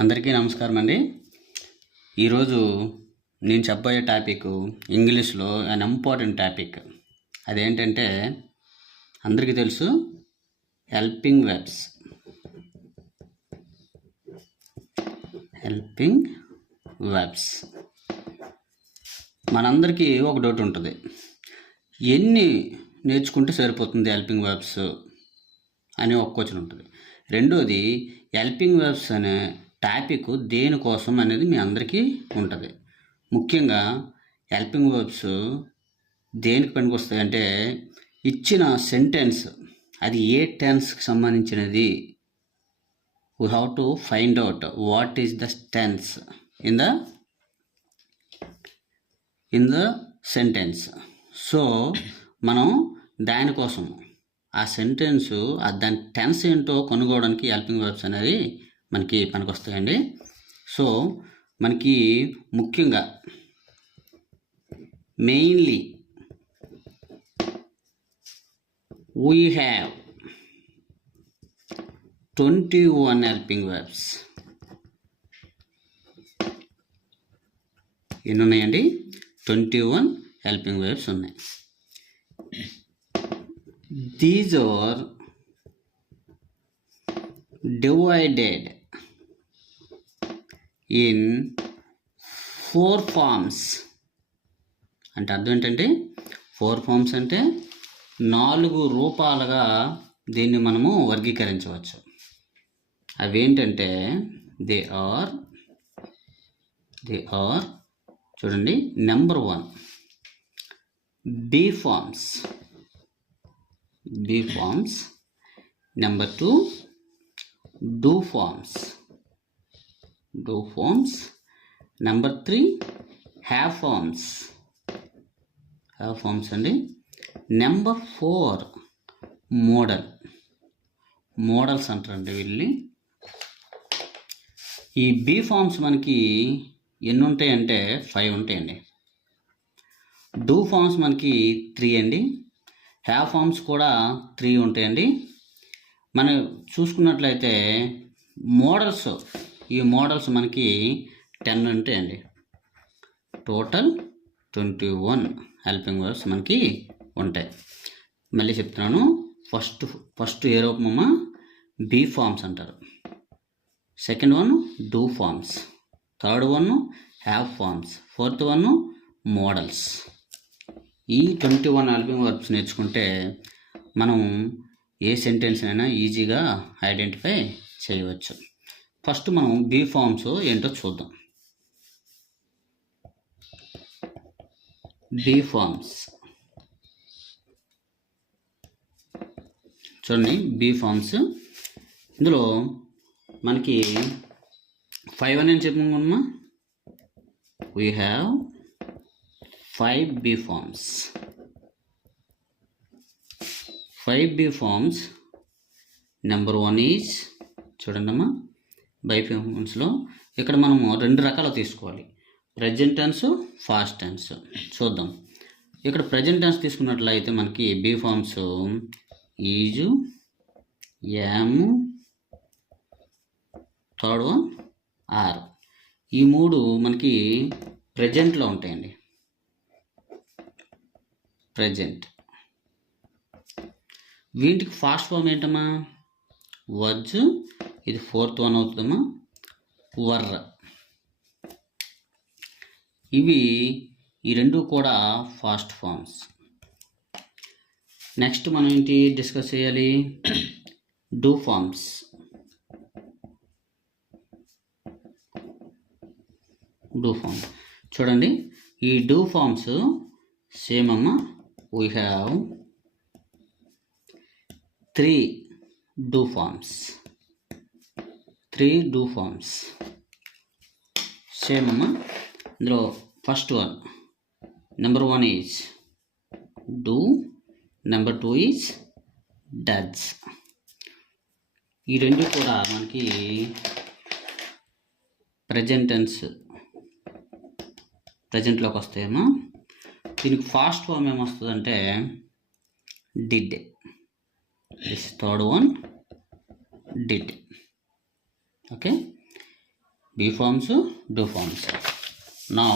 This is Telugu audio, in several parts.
అందరికీ నమస్కారం అండి. ఈరోజు నేను చెప్పబోయే టాపిక్ ఇంగ్లీష్లో అన్ ఇంపార్టెంట్ టాపిక్. అదేంటంటే అందరికీ తెలుసు, హెల్పింగ్ వెర్బ్స్. హెల్పింగ్ వెర్బ్స్ మనందరికీ ఒక డౌట్ ఉంటుంది, ఎన్ని నేర్చుకుంటే సరిపోతుంది హెల్పింగ్ వెర్బ్స్ అని ఒక క్వశ్చన్ ఉంటుంది. రెండోది, హెల్పింగ్ వెర్బ్స్ అనే టాపిక్ దేనికోసం అనేది మీ అందరికీ ఉంటుంది. ముఖ్యంగా హెల్పింగ్ వెర్బ్స్ దేనికి పనికొస్తాయంటే, ఇచ్చిన సెంటెన్స్ అది ఏ టెన్స్కి సంబంధించినది, we have to find out what is the tense in the sentence. So మనం దానికోసం ఆ సెంటెన్స్ దాని టెన్స్ ఏంటో కనుగోవడానికి హెల్పింగ్ వెర్బ్స్ అనేది మనకి పనికొస్తాయండి. సో మనకి ముఖ్యంగా mainly we have 21 helping verbs. ఎన్ని ఉన్నాయండి? 21 హెల్పింగ్ వెర్బ్స్ ఉన్నాయి. These are divided in 4 forms. అంటే అర్థం ఏంటంటే, 4 forms అంటే 4 రూపాలుగా దీన్ని మనము వర్గీకరించవచ్చు. అవేంటంటే దే ఆర్ చూడండి, number 1 be forms. Number 2 do forms. Number 3 have forms అండి. నెంబర్ 4 మోడల్స్ అంటారండి వీళ్ళని. ఈ బీ ఫార్మ్స్ మనకి ఎన్ని ఉంటాయంటే 5 ఉంటాయండి. డూ ఫార్మ్స్ మనకి 3 అండి. హ్యావ్ ఫార్మ్స్ కూడా 3 ఉంటాయండి. మనం చూసుకున్నట్లయితే ఈ మోడల్స్ మనకి 10 ఉంటాయండి. టోటల్ 21 హెల్పింగ్ వెర్బ్స్ మనకి ఉంటాయి. మళ్ళీ చెప్తున్నాను, ఫస్ట్ ఏ రూపమమ్మ? బీ ఫార్మ్స్ అంటారు. Second 1 do forms. Third 1 have forms. Fourth 1 modals. ఈ 21 హెల్పింగ్ వెర్బ్స్ నేర్చుకుంటే మనం ఏ సెంటెన్స్ అయినా ఈజీగా ఐడెంటిఫై చేయవచ్చు. ఫస్ట్ మనం బీ ఫార్మ్స్ ఏంటో చూద్దాం. బీ ఫార్మ్స్ చూడండి, బీ ఫార్మ్స్ ఇందులో మనకి 5 అని చెప్పుకున్నామా. We have 5 be forms. 5 be forms. Number 1 is, చూడండి అమ్మా, బై ఫార్మ్స్లో ఇక్కడ మనము 2 రకాలు తీసుకోవాలి, ప్రెజెంట్ టెన్స్, ఫాస్ట్ టెన్స్. చూద్దాం. ఇక్కడ ప్రెజెంట్ టెన్స్ తీసుకున్నట్లయితే మనకి be forms is, am, third 1 are. ఈ 3 మనకి ప్రెజెంట్లో ఉంటాయండి. ప్రెజెంట్. వీటికి ఫాస్ట్ ఫామ్ ఏంటమ్మా? వజ్. ఇది 4th 1 అవుతుందమ్మా, వర్. ఇవి ఈ 2 కూడా ఫాస్ట్ ఫార్మ్స్. నెక్స్ట్ మనం ఏంటి డిస్కస్ చేయాలి? Do forms. చూడండి, ఈ డూ ఫార్మ్స్ సేమ్ అమ్మ. We have 3 do forms. Same అమ్మ. ఇందులో first 1 number 1 is do. Number 2 is does. ఈ 2 కూడా మనకి ప్రజెంట్లోకి వస్తాయేమో. దీనికి ఫాస్ట్ ఫామ్ ఏమొస్తుందంటే did. This third 1 did. Okay. Be forms, do forms. Now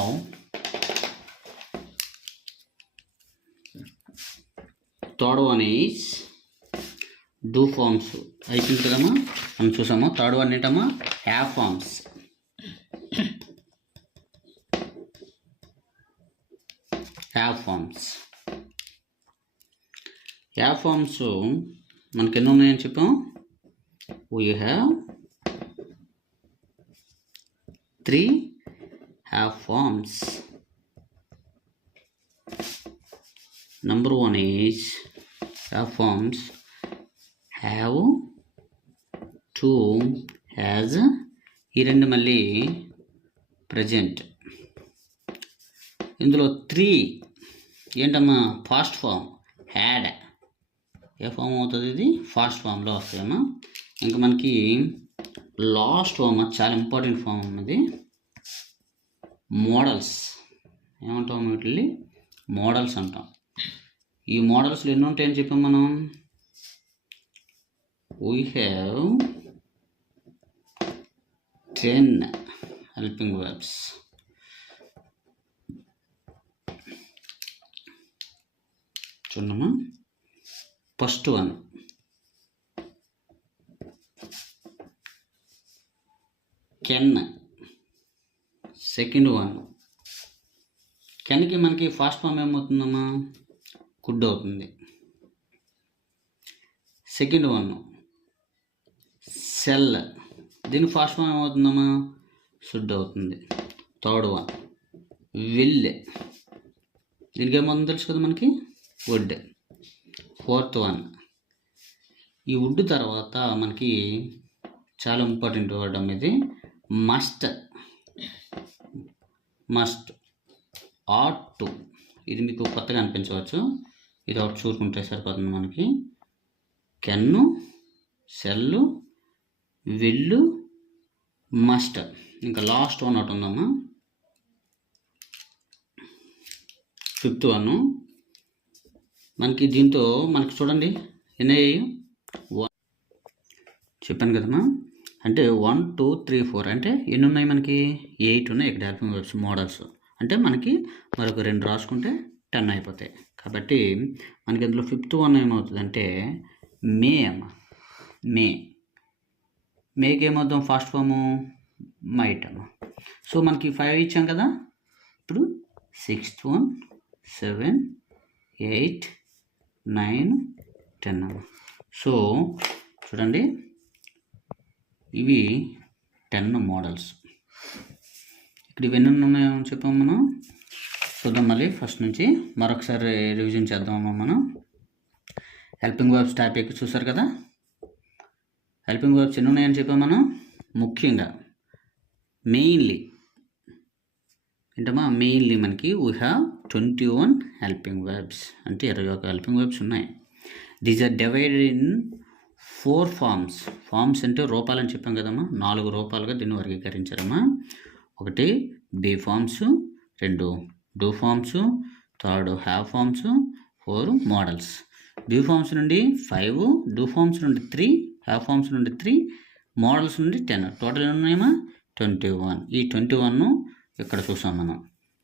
third one is do forms. అయిపోయింది కదమ్మా, మనం చూసాము. థర్డ్ వన్ ఏంటమ్మా, have forms. Have forms. Have forms మనకి ఎన్ని ఉన్నాయని చెప్పాం. We have 3 have forms. Number 1 is have forms have, to, has. ఈ రెండు మళ్ళీ ప్రజెంట్. ఇందులో 3 ఏంటమ్మా, ఫాస్ట్ ఫామ్ హ్యాడ్. ఏ ఫామ్ అవుతుంది ఇది, ఫాస్ట్ ఫామ్లో వస్తాయమ్మా. ఇంకా మనకి లాస్ట్ ఫామ్ చాలా ఇంపార్టెంట్ ఫామ్ ఉన్నది, మోడల్స్. ఏమంటాం వీటిని, మోడల్స్ అంటాం. ఈ మోడల్స్లో ఎన్ని ఉంటాయని చెప్పాం మనం. We have 10 helping verbs. చూడమ్మా, first one can. Second one కెన్కి మనకి ఫాస్ట్ ఫామ్ ఏమవుతుందమ్మా, కుడ్ అవుతుంది. సెకండ్ వన్ సెల్, దీని ఫాస్ట్ ఫామ్ ఏమవుతుందమ్మా, షుడ్ అవుతుంది. థర్డ్ వన్ విల్, దీనికి ఏమవుతుందో తెలుసు కదా మనకి, వుడ్. ఫోర్త్ వన్ ఈ వుడ్ తర్వాత మనకి చాలా ఇంపార్టెంట్ వర్డ్ అనేది మస్ట్. మస్ట్ ఆట్ టు, ఇది మీకు కొత్తగా అనిపించవచ్చు, ఇది ఒకటి చూసుకుంటే సరిపోతుంది మనకి. Can, shall, will, must. ఇంకా లాస్ట్ వన్ ఒకటి ఉందమ్మా, ఫిఫ్త్ వన్. మనకి దీంతో మనకి చూడండి ఎన్ని అయ్యాయి, చెప్పాను కదమ్మా. అంటే 1 2 3 4 అంటే ఎన్ని ఉన్నాయి మనకి, 8 ఉన్నాయి ఇక్కడ హెల్పింగ్ వర్బ్స్ మోడల్స్. అంటే మనకి మరొక 2 రాసుకుంటే 10 అయిపోతాయి. కాబట్టి మనకి అందులో ఫిఫ్త్ వన్ ఏమవుతుందంటే మే అమ్మ. మేకి ఏమవుతాం ఫాస్ట్ ఫాము, మైట్ అమ్మ. సో మనకి 5 ఇచ్చాం కదా. ఇప్పుడు 6th వన్ 7 8 9 10 అమ్మ. సో చూడండి, ఇవి 10 మోడల్స్. ఇక్కడ ఇవన్నీ ఉన్నాయో చెప్పాము మనం. చూద్దాం మళ్ళీ ఫస్ట్ నుంచి మరొకసారి రివిజన్ చేద్దామమ్మా. మనం హెల్పింగ్ వర్బ్స్ టాపిక్ చూసారు కదా. హెల్పింగ్ వర్బ్స్ ఎన్ని ఉన్నాయని చెప్పాము మనం. ముఖ్యంగా మెయిన్లీ ఏంటమ్మా, మెయిన్లీ మనకి వీ హ్యావ్ 21 హెల్పింగ్ వర్బ్స్, అంటే 21 హెల్పింగ్ వర్బ్స్ ఉన్నాయి. These are divided in 4 forms. Forms అంటే రూపాలని చెప్పాం కదమ్మా, 4 రూపాలుగా దీన్ని వర్గీకరించారమ్మా. 1 be forms, 2 do forms, 3 have forms, 4 modals. Be forms నుండి 5, డూ ఫార్మ్స్ నుండి 3, హ్యావ్ ఫార్మ్స్ నుండి 3, మోడల్స్ నుండి 10. టోటల్ ఎన్ని ఉన్నాయమ్మా, 21. ఈ 21 ఇక్కడ చూసాం మనం.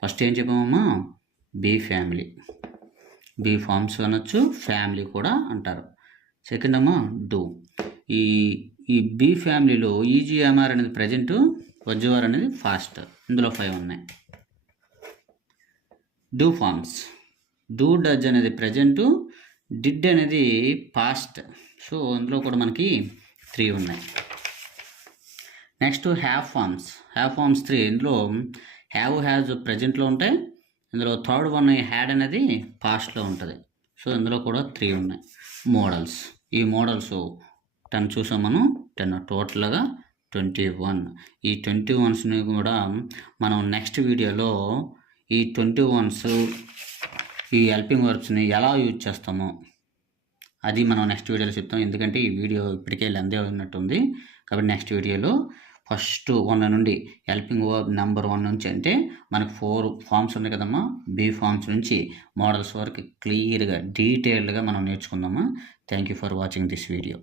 ఫస్ట్ ఏం చెప్పామమ్మా, బీ ఫ్యామిలీ. బీ ఫార్మ్స్ అనొచ్చు, ఫ్యామిలీ కూడా అంటారు. సెకండ్ అమ్మా డూ. ఈ బీ ఫ్యామిలీలో ఈజీఎంఆర్ అనేది ప్రజెంట్, వజ్జువార్ అనేది ఫాస్ట్. ఇందులో 5 ఉన్నాయి. డూ ఫార్మ్స్, డూ డజ్ అనేది ప్రజెంట్, డిడ్ అనేది పాస్ట్. సో ఇందులో కూడా మనకి 3 ఉన్నాయి. Next have forms. Have forms 3. ఇందులో హ్యావ్ హ్యాజ్ ప్రజెంట్లో ఉంటాయి. ఇందులో థర్డ్ వన్ హ్యాడ్ అనేది పాస్ట్లో ఉంటుంది. సో ఇందులో కూడా 3 ఉన్నాయి. మోడల్స్, ఈ మోడల్స్ 10 చూసాం మనం. 10 టోటల్గా 21. ఈ 21స్ని కూడా మనం నెక్స్ట్ వీడియోలో ఈ 21s ఈ హెల్పింగ్ వర్బ్స్ని ఎలా యూజ్ చేస్తామో అది మనం నెక్స్ట్ వీడియోలో చెప్తాం. ఎందుకంటే ఈ వీడియో ఇప్పటికే లెందే ఉన్నట్టుంది. కాబట్టి నెక్స్ట్ వీడియోలో ఫస్ట్ 1 నుండి హెల్పింగ్ వర్బ్ నెంబర్ 1 నుంచి, అంటే మనకు 4 ఫార్మ్స్ ఉన్నాయి కదమ్మా, బీ ఫార్మ్స్ నుంచి మోడల్స్ వరకు క్లియర్గా డీటెయిల్డ్గా మనం నేర్చుకుందామా. Thank you for watching this video.